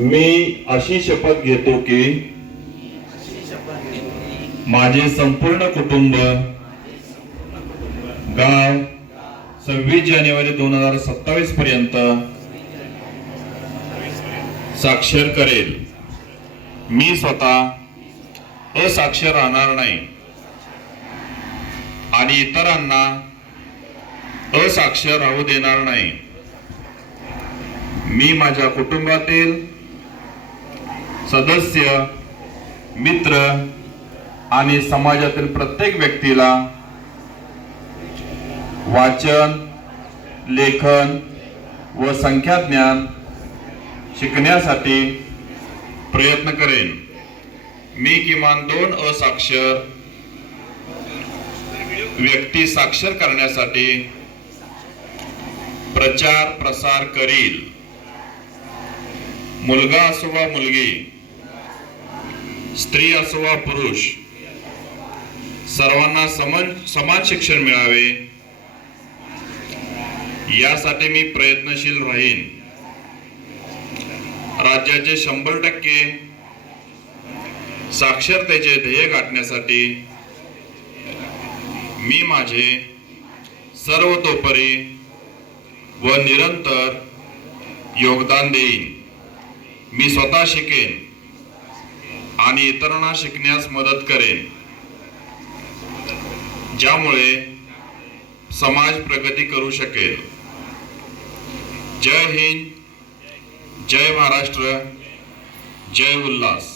मी अशी शपथ घेतो की माझे संपूर्ण कुटुंब गाव 26 जानेवारी 2027 पर्यंत साक्षर करेल। मी स्वतः असाक्षर राहणार नाही आणि इतरांना असाक्षर राहू देणार नाही। मी माझ्या कुटुंबातील सदस्य, मित्र आणि समाजातील प्रत्येक व्यक्तीला वाचन, लेखन व संख्याज्ञान शिकण्यासाठी प्रयत्न करेन। मी किमान 2 असाक्षर व्यक्ती साक्षर करण्यासाठी प्रचार प्रसार करील। मुलगा असो वा मुलगी, स्त्री असो वा पुरुष, सर्वांना समान शिक्षण मिळावे यासाठी मी प्रयत्नशील राहीन। राज्याचे 100% साक्षरतेचे ध्येय गाठण्यासाठी मी माझे सर्वतोपरी व निरंतर योगदान देईन। मी स्वतः शिकेन आणि इतरांना शिकण्यास मदत करेन, ज्यामुळे समाज प्रगती करू शकेल। जय हिंद, जय महाराष्ट्र, जय उल्हास।